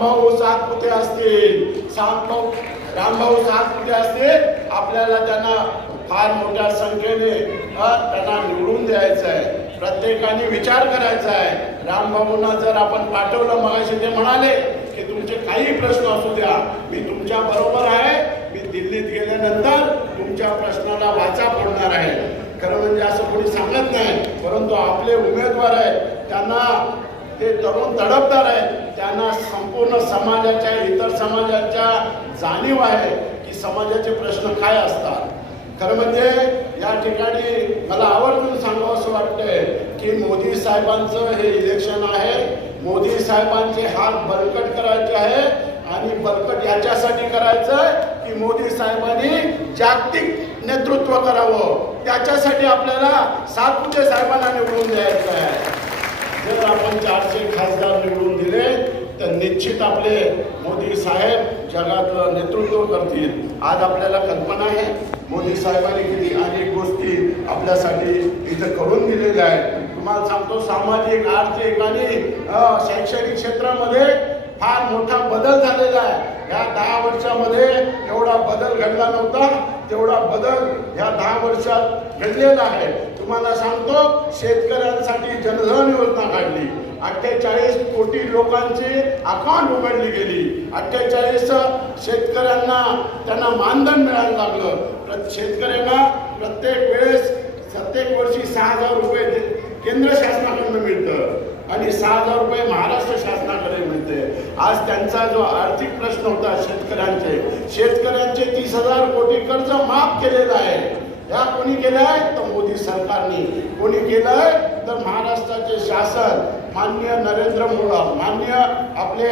रामभाऊ कुठे असतील सांगतो रामभाऊ कुठे असतील आपल्याला त्यांना फार मोठ्या संख्येने त्यांना निवडून द्यायचं आहे प्रत्येकाने विचार करायचा आहे रामबाबूंना जर आपण पाठवलं मगाशी ते म्हणाले की तुमचे काही प्रश्न असू द्या मी तुमच्या बरोबर आहे मी दिल्लीत गेल्यानंतर तुमच्या प्रश्नाला वाचा पडणार आहे खरं म्हणजे असं कोणी सांगत नाही परंतु आपले उमेदवार आहेत त्यांना ते तरुण तडपदार आहेत त्यांना संपूर्ण समाजाच्या इतर समाजाच्या जाणीव आहे की समाजाचे प्रश्न काय असतात खरं म्हणजे या ठिकाणी मला आवर्जून सांगावं असं वाटतंय की मोदी साहेबांचं हे इलेक्शन आहे मोदी साहेबांचे हात बळकट करायचे आहे आणि बळकट याच्यासाठी करायचं की मोदी साहेबांनी जागतिक नेतृत्व करावं त्याच्यासाठी आपल्याला सातपुते साहेबांना निवडून द्यायचं आहे जर आपण चारशे खासदार निवडून दिले निश्चित आपले मोदी साहेब जगात नेतृत्व करतील आज आपल्याला कल्पना आहे मोदी साहेबांनी किती अनेक गोष्टी आपल्यासाठी इथं करून दिलेल्या आहेत तुम्हाला सांगतो सामाजिक आर्थिक आणि शैक्षणिक क्षेत्रामध्ये फार मोठा बदल झालेला आहे या दहा वर्षामध्ये एवढा बदल घडला नव्हता तेवढा बदल या दहा वर्षात घडलेला आहे तुम्हाला सांगतो शेतकऱ्यांसाठी जनधन योजना काढली अठ्ठेचाळीस कोटी लोकांची अकाउंट उघडली गेली अठ्ठेचाळीस शेतकऱ्यांना त्यांना मानधन मिळायला लागलं शेतकऱ्यांना प्रत्येक वेळेस प्रत्येक वर्षी सहा हजार रुपये केंद्र शासनाकडे आणि सहा हजार रुपये महाराष्ट्र शासनाकडे मिळते आज त्यांचा जो आर्थिक प्रश्न होता शेतकऱ्यांचे शेतकऱ्यांचे तीस हजार कोटी कर्ज माफ केलेलं आहे या कोणी केलं तर मोदी सरकारने कोणी केलंय तर महाराष्ट्राचे शासन मान्य नरेंद्र मोदी मान्य आपले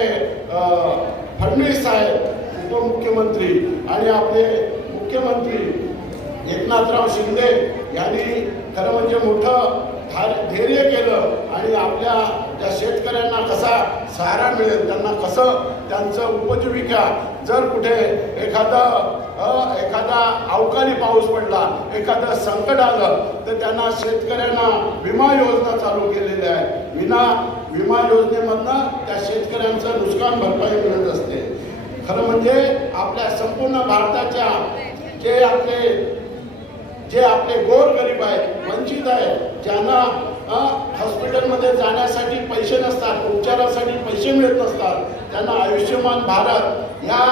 फडणवीस साहेब उपमुख्यमंत्री आणि आपले मुख्यमंत्री एकनाथराव शिंदे यांनी खरं म्हणजे मोठं धैर्य केलं आणि आपल्या त्या शेतकऱ्यांना कसा सहारा मिळेल त्यांना कसं त्यांचं उपजीविका जर कुठे एखादा एखादा अवकाळी पाऊस पडला एखादं संकट आलं तर त्यांना शेतकऱ्यांना विमा योजना चालू केलेली आहे विना विमा योजनेमधनं त्या शेतकऱ्यांचं नुकसान भरपाई मिळत असते खरं म्हणजे आपल्या संपूर्ण भारताच्या जे आपले जे आपले गोरगरीब आहेत वंचित आहेत ज्यांना हॉस्पिटलमध्ये जाण्यासाठी पैसे नसतात उपचारासाठी पैसे मिळत नसतात त्यांना आयुष्यमान भारत या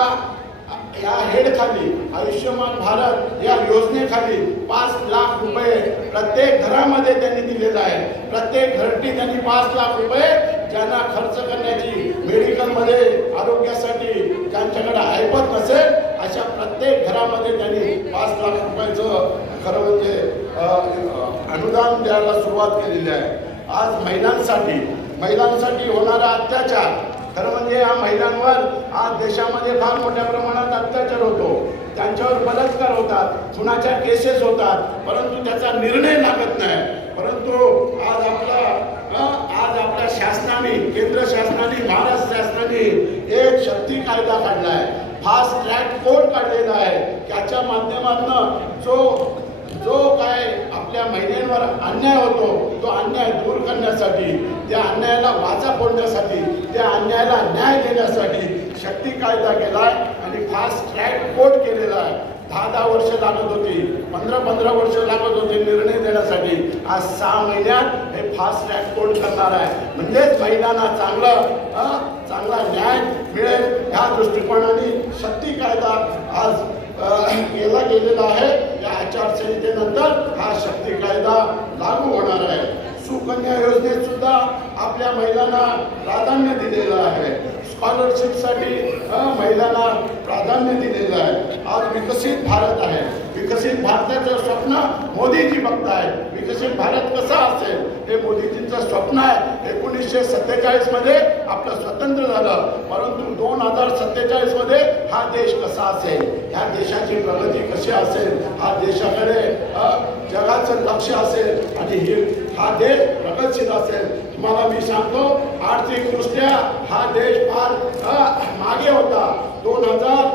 या हेडखाली आयुष्यमान भारत या योजनेखाली पाच लाख रुपये प्रत्येक घरामध्ये त्यांनी दिलेलं आहे प्रत्येक घरटी त्यांनी पाच लाख रुपये ज्यांना खर्च करण्याची मेडिकलमध्ये आरोग्यासाठी त्यांच्याकडे ऐपत नसेल अशा प्रत्येक घरामध्ये त्यांनी पाच लाख रुपयाचं खरं म्हणजे अनुदान द्यायला सुरुवात केलेली आहे आज महिलांसाठी महिलांसाठी होणारा अत्याचार तर म्हणजे या महिलांवर आज देशामध्ये फार मोठ्या प्रमाणात अत्याचार होतो त्यांच्यावर बलात्कार होतात खुनाच्या केसेस होतात परंतु त्याचा निर्णय लागत नाही परंतु आज आपला आज आपल्या शासनाने केंद्र शासनाने महाराष्ट्र शासनाने एक शक्ती कायदा काढला आहे फास्ट ट्रॅक कोर्ट काढलेला आहे त्याच्या माध्यमातून जो जो काय आपल्या महिलांवर अन्याय होतो तो अन्याय दूर करण्यासाठी त्या अन्यायाला वाचा फोडण्यासाठी त्या अन्यायाला न्याय देण्यासाठी शक्ती कायदा केला आहे आणि फास्ट ट्रॅक कोर्ट केलेला आहे दहा दहा वर्ष लागत होती पंधरा पंधरा वर्ष लागत होती निर्णय देण्यासाठी आज सहा महिन्यात हे फास्ट ट्रॅक कोर्ट करणार आहे म्हणजेच महिलांना चांगलं चांगला न्याय मिळेल ह्या दृष्टिकोनाने शक्ती कायदा आज केला गेलेला आहे आचारसंहितेनंतर हा शक्ती कायदा लागू होणार आहे सुकन्या योजनेत सुद्धा आपल्या महिलांना प्राधान्य दिलेलं आहे स्कॉलरशिपसाठी महिलांना प्राधान्य दिलेलं आहे आज विकसित भारत आहे विकसित भारताचं स्वप्न मोदीजी बघताय विकसित भारत कसा असेल हे मोदीजींचं स्वप्न आहे एकोणीसशे मध्ये आपलं स्वतंत्र झालं परंतु दोन हजार सत्तेचाळीसमध्ये हा देश कसा असेल ह्या देशाची प्रगती कशी असेल हा देशाकडे जगाचं लक्ष असेल आणि हे हा देश प्रगतशील असेल तुम्हाला मी सांगतो आर्थिकदृष्ट्या हा देश फार मागे होता दोन हजार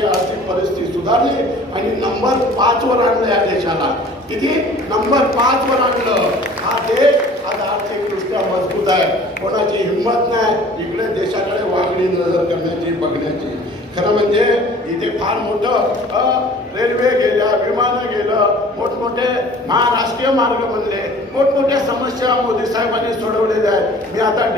देशाची आर्थिक परिस्थिती सुधारली आणि नंबर पाच वर आणलं या देशाला किती नंबर पाच वर आणलं हा देश आज आर्थिकदृष्ट्या मजबूत आहे कोणाची हिंमत नाही इकडे देशाकडे वागणी नजर करण्याची बघण्याची खरं म्हणजे इथे फार मोठं रेल्वे गेल्या विमानं गेल्या मोठमोठे महाराष्ट्रीय मार्ग बनले मोठमोठ्या समस्या मोदी साहेबांनी सोडवलेल्या आहेत मी आता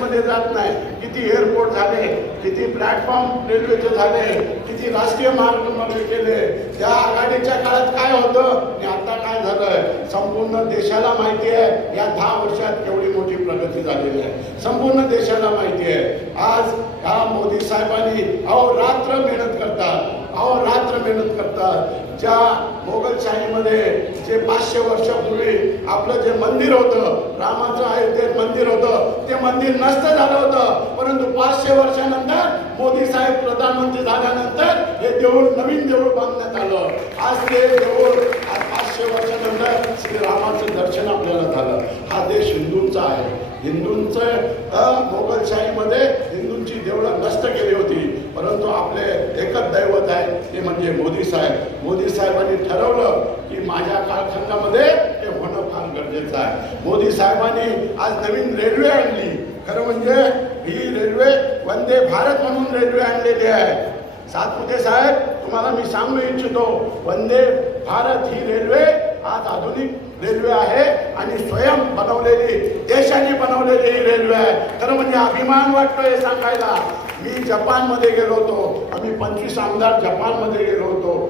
मध्ये जात नाही किती एअरपोर्ट झाले किती प्लॅटफॉर्म रेल्वेचे झाले किती राष्ट्रीय मार्ग बनले केले त्या आघाडीच्या काळात काय होतं आणि आता काय झालं संपूर्ण देशाला माहिती आहे या दहा वर्षात एवढी मोठी प्रगती झालेली आहे संपूर्ण देशाला माहिती आहे आज ह्या मोदी साहेबांनी अहो रात्र मेहनत करतात रात्र मेहनत करतात ज्या मोगलशाहीमध्ये जे पाचशे वर्षापूर्वी आपलं जे मंदिर होतं रामाचं ते मंदिर होतं ते मंदिर नष्ट झालं होतं परंतु पाचशे वर्षानंतर मोदी साहेब प्रधानमंत्री झाल्यानंतर हे देऊळ नवीन देऊळ बांधण्यात आलं आज ते देऊळ आज पाचशे वर्षानंतर श्री रामाचं दर्शन आपल्याला झालं हिंदूंचा आहे हिंदूंचं मोगलशाहीमध्ये हिंदूंची देवळं नष्ट केली होती परंतु आपले एकच दैवत आहे ते म्हणजे मोदी साहेब मोदी साहेबांनी ठरवलं की माझ्या कालखंडामध्ये हे होणं फार गरजेचं आहे मोदी साहेबांनी आज नवीन रेल्वे आणली खरं म्हणजे ही रेल्वे वंदे भारत म्हणून रेल्वे आणलेली आहे सातपुते साहेब तुम्हाला मी सांगू इच्छितो वंदे भारत ही रेल्वे आज आधुनिक रेल्वे आहे आणि स्वयं बनवलेली देशाने बनवलेली ही रेल्वे आहे तर म्हणजे अभिमान वाटतो हे सांगायला मी जपानमध्ये गेलो होतो आम्ही पंचवीस आमदार जपानमध्ये गेलो होतो